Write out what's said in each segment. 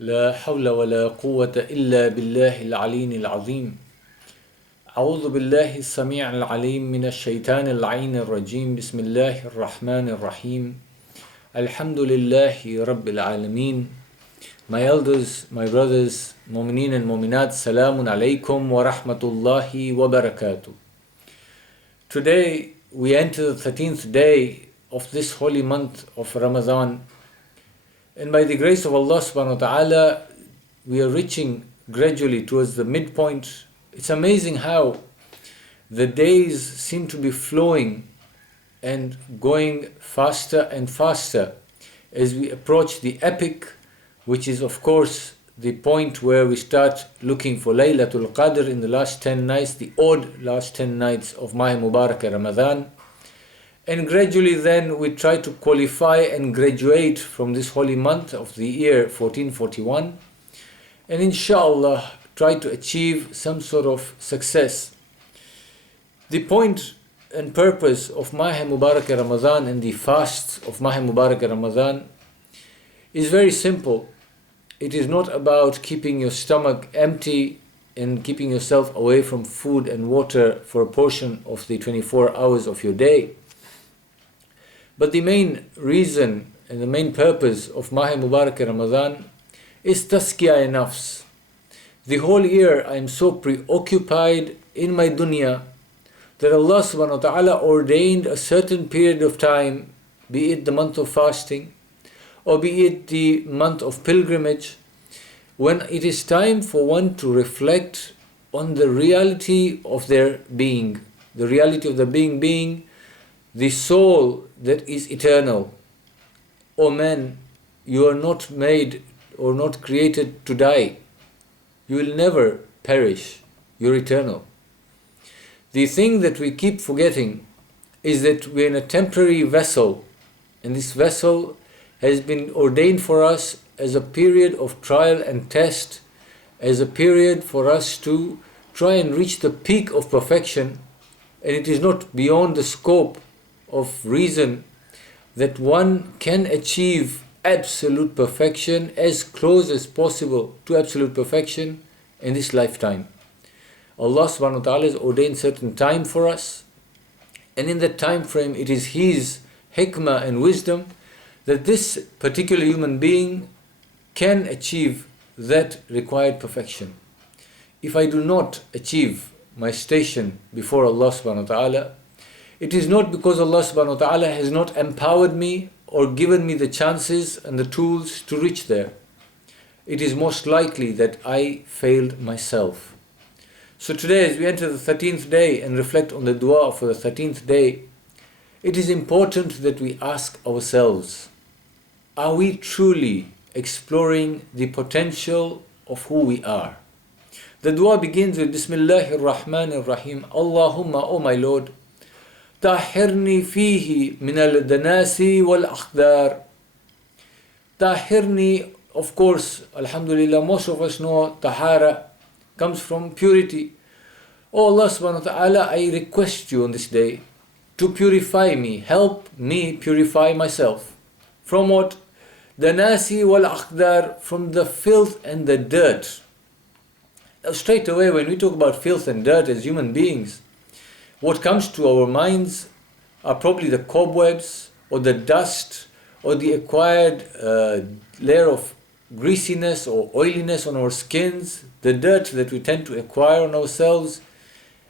لا حول ولا قوة إلا بالله العلي العظيم. أعوذ بالله السميع العليم من الشيطان اللعين الرجيم. بسم الله الرحمن الرحيم. الحمد لله رب العالمين. My elders, my brothers, mu'mineen and mu'minat, salamun alaykum wa rahmatullahi wa barakatuh. Today we enter the 13th day of this holy month of Ramadan. And by the grace of Allah subhanahu wa ta'ala, we are reaching gradually towards the midpoint. It's amazing how the days seem to be flowing and going faster and faster as we approach the epic, which is of course the point where we start looking for Laylatul Qadr in the last 10 nights, the odd last 10 nights of Mahe Ramadan. And gradually then we try to qualify and graduate from this holy month of the year 1441, and inshallah try to achieve some sort of success. The point and purpose of Mahe Ramadan and the fasts of Mahe Ramadan is very simple. It is not about keeping your stomach empty and keeping yourself away from food and water for a portion of the 24 hours of your day. But the main reason and the main purpose of Mahe Ramadan is tazkiyah nafs. The whole year I am so preoccupied in my dunya that Allah subhanahu wa ta'ala ordained a certain period of time, be it the month of fasting or be it the month of pilgrimage, when it is time for one to reflect on the reality of their being, the reality of the being the soul that is eternal. O man, you are not made or not created to die. You will never perish. You're eternal. The thing that we keep forgetting is that we're in a temporary vessel, and this vessel has been ordained for us as a period of trial and test, as a period for us to try and reach the peak of perfection, and it is not beyond the scope of reason that one can achieve absolute perfection, as close as possible to absolute perfection in this lifetime. Allah subhanahu wa ta'ala has ordained certain time for us, and in that time frame it is His hikmah and wisdom that this particular human being can achieve that required perfection. If I do not achieve my station before Allah subhanahu wa ta'ala, it is not because Allah subhanahu wa ta'ala has not empowered me or given me the chances and the tools to reach there. It is most likely that I failed myself. So today, as we enter the 13th day and reflect on the dua for the 13th day, it is important that we ask ourselves, are we truly exploring the potential of who we are? The dua begins with Bismillahir Rahmanir Rahim. Allahumma, O my Lord, طهرني فيه من الدناس والأخدار. طهرني, of course, alhamdulillah, most of us know tahara comes from purity. Oh Allah subhanahu wa ta'ala, I request you on this day to purify me, help me purify myself. From what? Danasi wal akhdar, from the filth and the dirt. Now, straight away, when we talk about filth and dirt as human beings, what comes to our minds are probably the cobwebs or the dust or the acquired layer of greasiness or oiliness on our skins, the dirt that we tend to acquire on ourselves.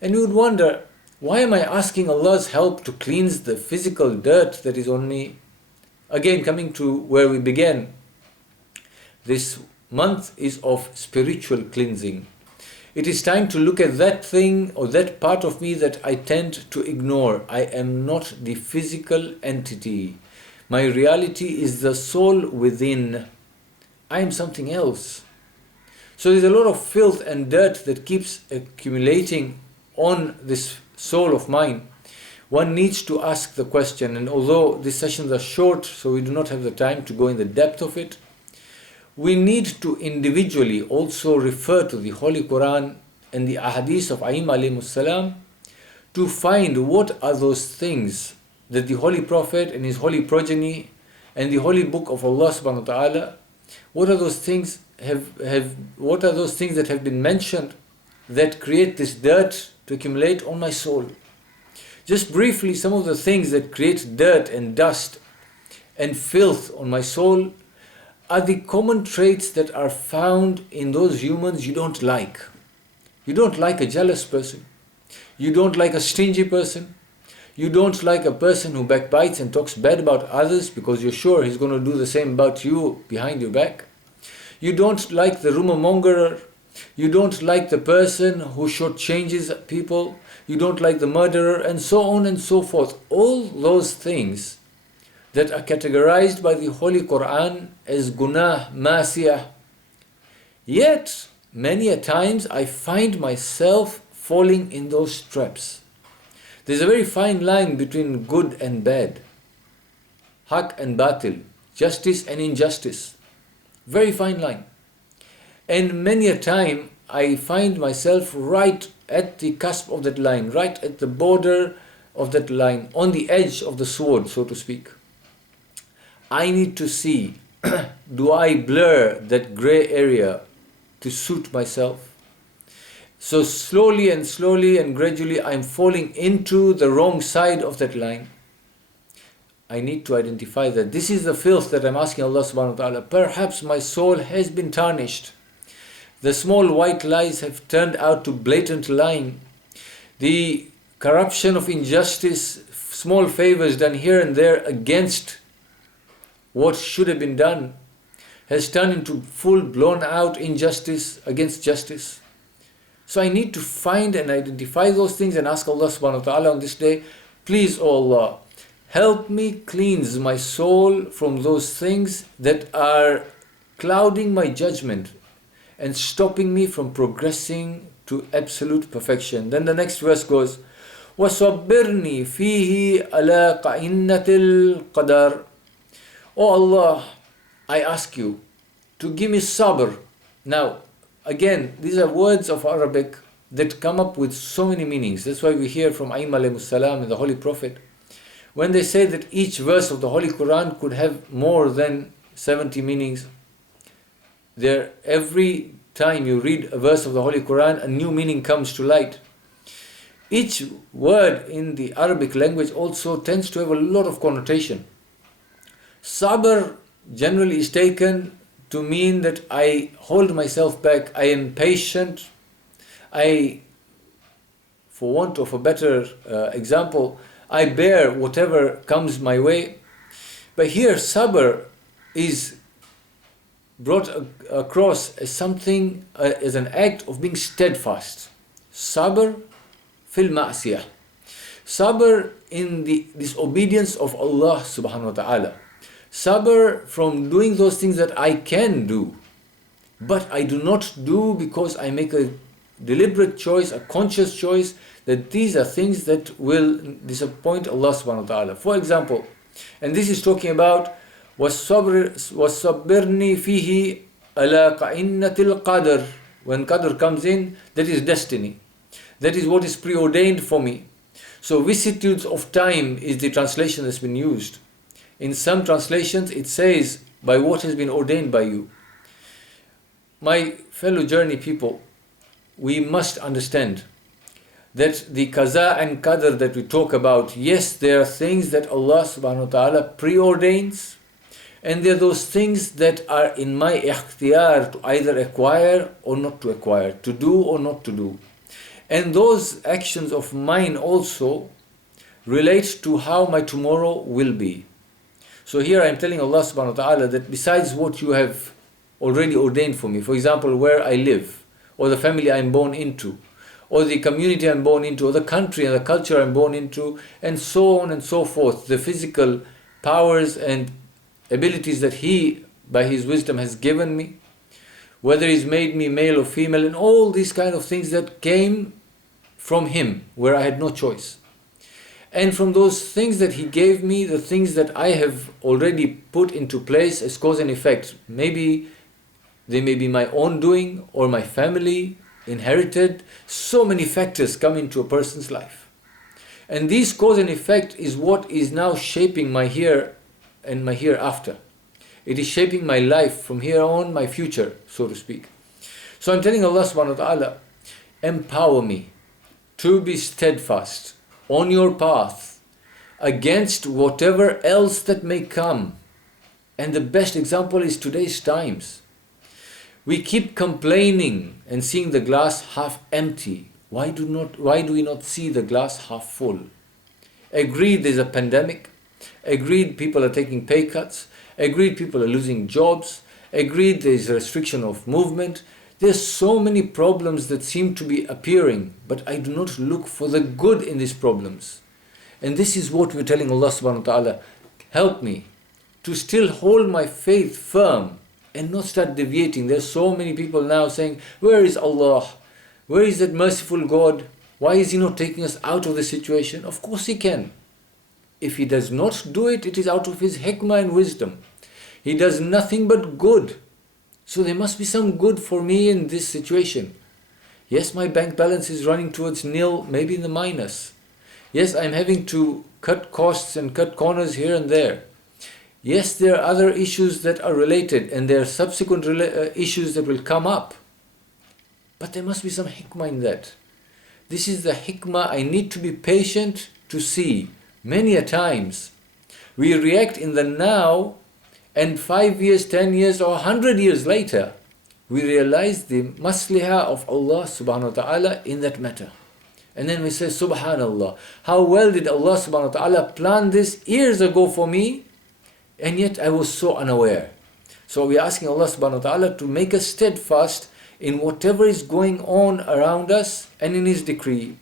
And we would wonder, why am I asking Allah's help to cleanse the physical dirt that is on me? Again, coming to where we began, this month is of spiritual cleansing. It is time to look at that thing or that part of me that I tend to ignore. I am not the physical entity. My reality is the soul within. I am something else. So there's a lot of filth and dirt that keeps accumulating on this soul of mine. One needs to ask the question, and although these sessions are short, so we do not have the time to go in the depth of it, we need to individually also refer to the Holy Quran and the ahadith of Aim alayhi salam to find what are those things that the Holy Prophet and his holy progeny and the holy book of Allah subhanahu wa ta'ala What are those things what are those things that have been mentioned that create this dirt to accumulate on my soul? Just briefly, some of the things that create dirt and dust and filth on my soul are the common traits that are found in those humans you don't like. You don't like a jealous person. You don't like a stingy person. You don't like a person who backbites and talks bad about others because you're sure he's going to do the same about you behind your back. You don't like the rumor mongerer. You don't like the person who shortchanges people. You don't like the murderer, and so on and so forth. All those things that are categorized by the Holy Quran as gunah, masiyah. Yet, many a times I find myself falling in those traps. There's a very fine line between good and bad, haq and batil, justice and injustice. Very fine line. And many a time I find myself right at the cusp of that line, right at the border of that line, on the edge of the sword, so to speak. I need to see, do I blur that gray area to suit myself? So slowly and gradually I'm falling into the wrong side of that line. I need to identify that this is the filth that I'm asking Allah subhanahu wa ta'ala. Perhaps my soul has been tarnished. The small white lies have turned out to blatant lying. The corruption of injustice, small favors done here and there against what should have been done, has turned into full blown out injustice against justice. So I need to find and identify those things and ask Allah subhanahu wa ta'ala on this day, please, O Allah, help me cleanse my soul from those things that are clouding my judgment and stopping me from progressing to absolute perfection. Then the next verse goes, وَصَبِّرْنِي فِيهِ عَلَىٰ قَإِنَّةِ الْقَدَرِ. Oh Allah, I ask you to give me sabr. Now, again, these are words of Arabic that come up with so many meanings. That's why we hear from Ayyim alayhi salam and the Holy Prophet, when they say that each verse of the Holy Quran could have more than 70 meanings. Every time you read a verse of the Holy Quran, a new meaning comes to light. Each word in the Arabic language also tends to have a lot of connotation. Sabr generally is taken to mean that I hold myself back, I am patient, for want of a better example, I bear whatever comes my way. But here sabr is brought across as something, as an act of being steadfast. Sabr fil ma'siyah. Sabr in the disobedience of Allah subhanahu wa ta'ala. Sabr from doing those things that I can do, but I do not do because I make a deliberate choice, a conscious choice, that these are things that will disappoint Allah subhanahu wa ta'ala. For example, and this is talking about وَالصَّبِّرْنِي فِيهِ عَلَىٰ قَإِنَّةِ الْقَدْرِ. When qadr comes in, that is destiny. That is what is preordained for me. So vicissitudes of time is the translation that's been used. In some translations it says, by what has been ordained by you. My fellow journey people, we must understand that the qaza and qadr that we talk about, yes, there are things that Allah subhanahu wa ta'ala preordains, and there are those things that are in my ikhtiyar to either acquire or not to acquire, to do or not to do. And those actions of mine also relate to how my tomorrow will be. So here I am telling Allah subhanahu wa ta'ala that besides what you have already ordained for me, for example, where I live, or the family I am born into, or the community I am born into, or the country and the culture I am born into, and so on and so forth, the physical powers and abilities that He, by His wisdom, has given me, whether He's made me male or female, and all these kind of things that came from Him, where I had no choice. And from those things that He gave me, the things that I have already put into place as cause and effect, maybe they may be my own doing or my family inherited. So many factors come into a person's life. And this cause and effect is what is now shaping my here and my hereafter. It is shaping my life from here on, my future, so to speak. So I'm telling Allah subhanahu wa ta'ala, empower me to be steadfast on your path against whatever else that may come. And the best example is today's times. We keep complaining and seeing the glass half empty. Why do we not see the glass half full? Agreed, there's a pandemic. Agreed, people are taking pay cuts. Agreed, people are losing jobs. Agreed, there's a restriction of movement. There's so many problems that seem to be appearing, but I do not look for the good in these problems. And this is what we're telling Allah subhanahu wa ta'ala, help me to still hold my faith firm and not start deviating. There's so many people now saying, where is Allah? Where is that merciful God? Why is He not taking us out of the situation? Of course He can. If He does not do it, it is out of His hikmah and wisdom. He does nothing but good. So there must be some good for me in this situation. Yes, my bank balance is running towards nil, maybe in the minus. Yes, I'm having to cut costs and cut corners here and there. Yes, there are other issues that are related and there are subsequent issues that will come up. But there must be some hikmah in that. This is the hikmah I need to be patient to see. Many a times we react in the now, and 5 years, 10 years or 100 years later, we realize the maslihah of Allah subhanahu wa ta'ala in that matter. And then we say, Subhanallah, how well did Allah subhanahu wa ta'ala plan this years ago for me? And yet I was so unaware. So we are asking Allah subhanahu wa ta'ala to make us steadfast in whatever is going on around us and in His decree.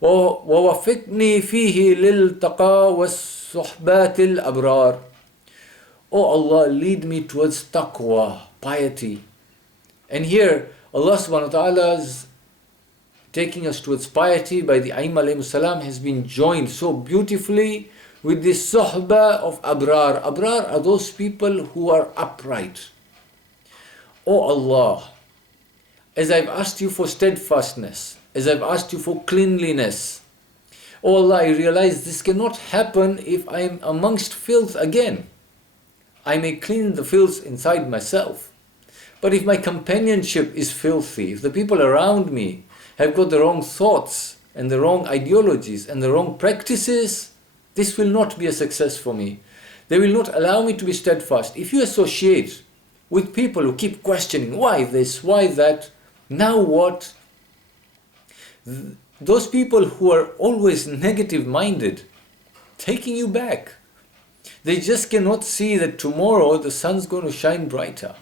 وَوَفِقْنِي فِيهِ لِلْتَقَى وَالصُّحْبَاتِ الْأَبْرَارِ. Oh Allah, lead me towards taqwa, piety. And here Allah subhanahu wa ta'ala's taking us towards piety by the Aim alayhi salam has been joined so beautifully with the sohbah of abrar. Abrar are those people who are upright. Oh Allah, as I've asked you for steadfastness, as I've asked you for cleanliness, oh Allah, I realize this cannot happen if I am amongst filth again. I may clean the filth inside myself, but if my companionship is filthy, if the people around me have got the wrong thoughts and the wrong ideologies and the wrong practices, this will not be a success for me. They will not allow me to be steadfast. If you associate with people who keep questioning, why this, why that, now what? Those people who are always negative-minded, taking you back. They just cannot see that tomorrow the sun's going to shine brighter.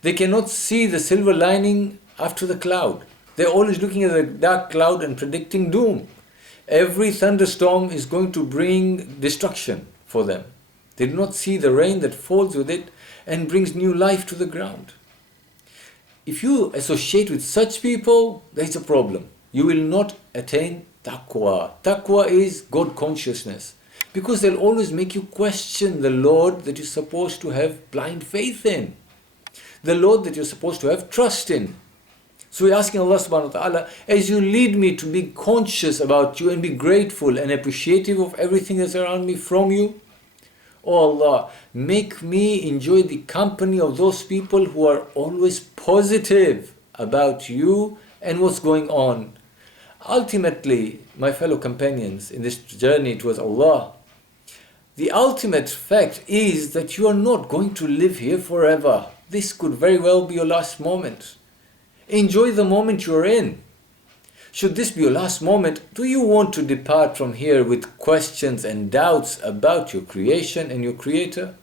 They cannot see the silver lining after the cloud. They're always looking at the dark cloud and predicting doom. Every thunderstorm is going to bring destruction for them. They do not see the rain that falls with it and brings new life to the ground. If you associate with such people, there is a problem. You will not attain taqwa. Taqwa is God consciousness. Because they'll always make you question the Lord that you're supposed to have blind faith in. The Lord that you're supposed to have trust in. So we're asking Allah subhanahu wa ta'ala, as you lead me to be conscious about you and be grateful and appreciative of everything that's around me from you, oh Allah, make me enjoy the company of those people who are always positive about you and what's going on. Ultimately, my fellow companions in this journey towards Allah, the ultimate fact is that you are not going to live here forever. This could very well be your last moment. Enjoy the moment you're in. Should this be your last moment, do you want to depart from here with questions and doubts about your creation and your Creator?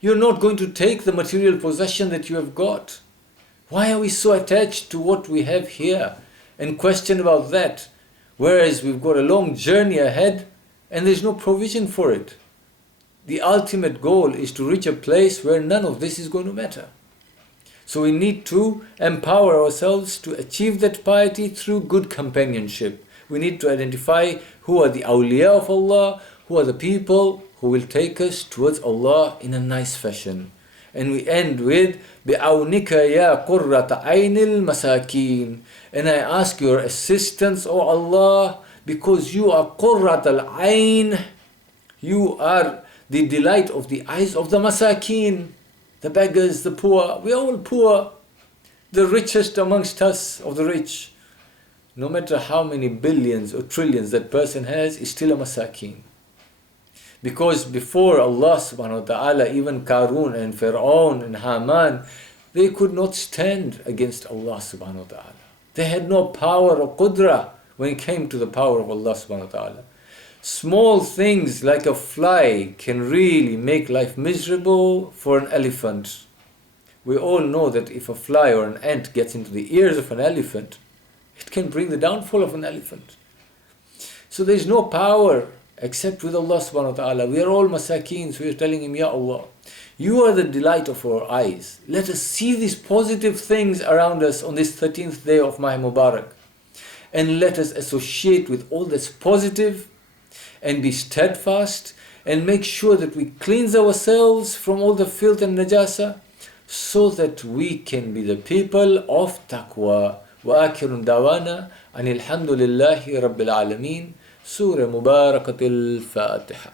You're not going to take the material possession that you have got. Why are we so attached to what we have here and question about that, whereas we've got a long journey ahead and there's no provision for it? The ultimate goal is to reach a place where none of this is going to matter. So we need to empower ourselves to achieve that piety through good companionship. We need to identify who are the awliya of Allah, who are the people who will take us towards Allah in a nice fashion. And we end with بِأَوْنِكَ يَا قُرَّةَ عَيْنِ الْمَسَاكِينَ. And I ask your assistance, O Allah, because you are قُرَّةَ الْعَيْنِ. You are the delight of the eyes of the masakin, the beggars, the poor. We are all poor. The richest amongst us of the rich. No matter how many billions or trillions that person has, is still a masakin. Because before Allah subhanahu wa ta'ala, even Qarun and Fir'aun and Haman, they could not stand against Allah subhanahu wa ta'ala. They had no power or qudra when it came to the power of Allah subhanahu wa ta'ala. Small things like a fly can really make life miserable for an elephant. We all know that if a fly or an ant gets into the ears of an elephant, it can bring the downfall of an elephant. So there is no power except with Allah subhanahu wa ta'ala. We are all masakeen, so we are telling Him, Ya Allah, You are the delight of our eyes. Let us see these positive things around us on this 13th day of Mahe Mubarak. And let us associate with all that's positive and be steadfast and make sure that we cleanse ourselves from all the filth and najasa so that we can be the people of taqwa. وآخر دعوانا أن الحمد لله رب العالمين. سورة مباركة الفاتحة.